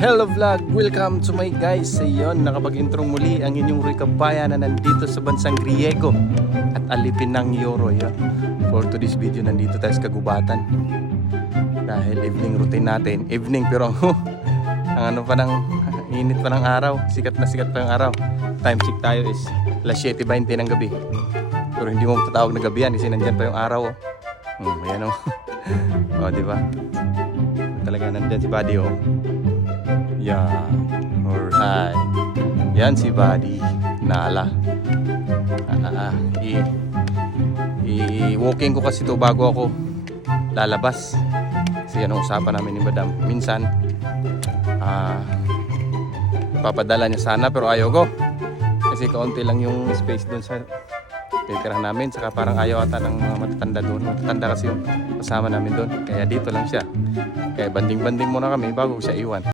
Hello vlog! Welcome to my guys! Ayun, nakapag-introng muli ang inyong Roy Kabayan na nandito sa bansang Griego at alipin ng Euro. For today's video, nandito tayo sa kagubatan dahil evening routine natin. Evening pero ang ano pa ng init pa ng araw, sikat na sikat pa ng araw. Time check tayo is alas 7:20 ng gabi, pero hindi mo matatawag na gabi yan kasi nandyan pa yung araw. Ayan o. O, diba? Talaga nandyan si Buddy o. Yeah, alright. Yan si Buddy Nala. I-walking ko kasi to bago ako lalabas. Kasi yan ang usapan namin ni Madam. Minsan papadala niya sana pero ayaw ko. Kasi kaunti lang yung space doon sa titirahan namin. Saka parang ayaw ata ng mga matatanda doon. Matatanda kasi yung kasama namin doon. Kaya dito lang siya. Kaya banding-banding muna kami bago ko siya iwan.